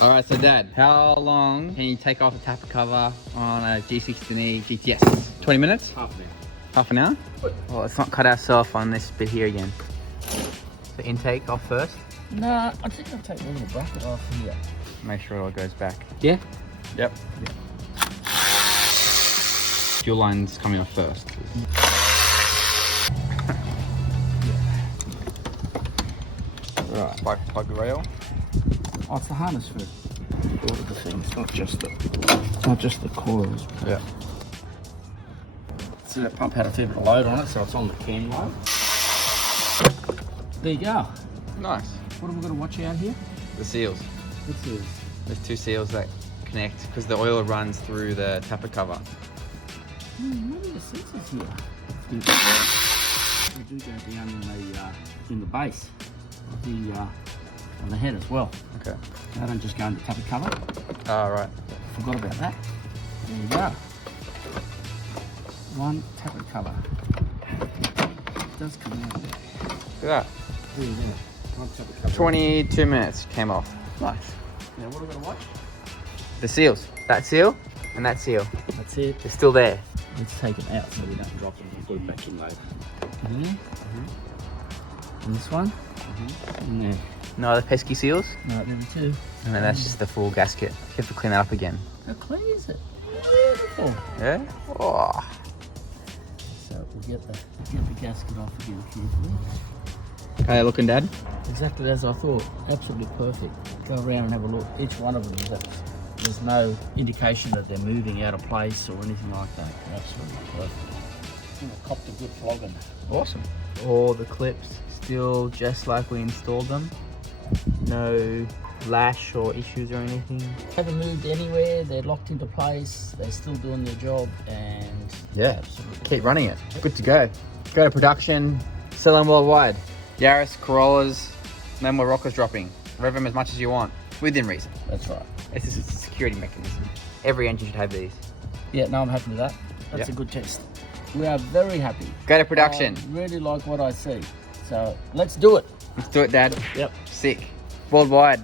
All right, so Dad, how long can you take off a tapper cover on a G16E-GTS? 20 minutes? Half an hour. Half an hour? Well, let's not cut ourselves on this bit here again. So intake off first. Nah, I think I'll take one of the bracket off here. Make sure it all goes back. Yeah? Yep. Fuel line's coming off first. Right, plug the rail. Oh, it's the harness for all of the things, not just the coils. Yeah. So that pump had a fair bit of load on it, so it's on the cam load. There you go. Nice. What have we got to watch out here? The seals. What's this? There's two seals that connect because the oil runs through the tapper cover. Maybe the sensors here. They do go down in the base of on the head as well. Okay. They don't just go in the tapper cover. Oh, right. Forgot about that. There you go. One tapper cover. It does come out there. Look at that. There you go. One tapper cover. 22 minutes came off. Nice. Now what are we going to watch? The seals. That seal and that seal. That's it. They're still there. Let's take them out so we don't drop them and put it back in later. And this one. And there. No other pesky seals. No, there are two. And then that's just the full gasket. You have to clean that up again. How clean is it? Beautiful. Yeah? Oh. So we'll get the gasket off again carefully. Hey, looking, Dad? Exactly as I thought. Absolutely perfect. Go around and have a look. Each one of them, there's no indication that they're moving out of place or anything like that. They're absolutely perfect. Copped a good flogging. Awesome. All the clips still just like we installed them. No lash or issues or anything. Haven't moved anywhere. They're locked into place. They're still doing their job, and Yeah, absolutely keep running it. Good to go. Go to production, sell them worldwide. Yaris, Corollas, no more rockers dropping. Rev them as much as you want, within reason. That's right. It's just a security mechanism. Every engine should have these. Yeah, no, I'm happy with that. That's Yep. a good test. We are very happy. Go to production. I really like what I see. So let's do it. Let's do it, Dad. Yep. Sick. Worldwide.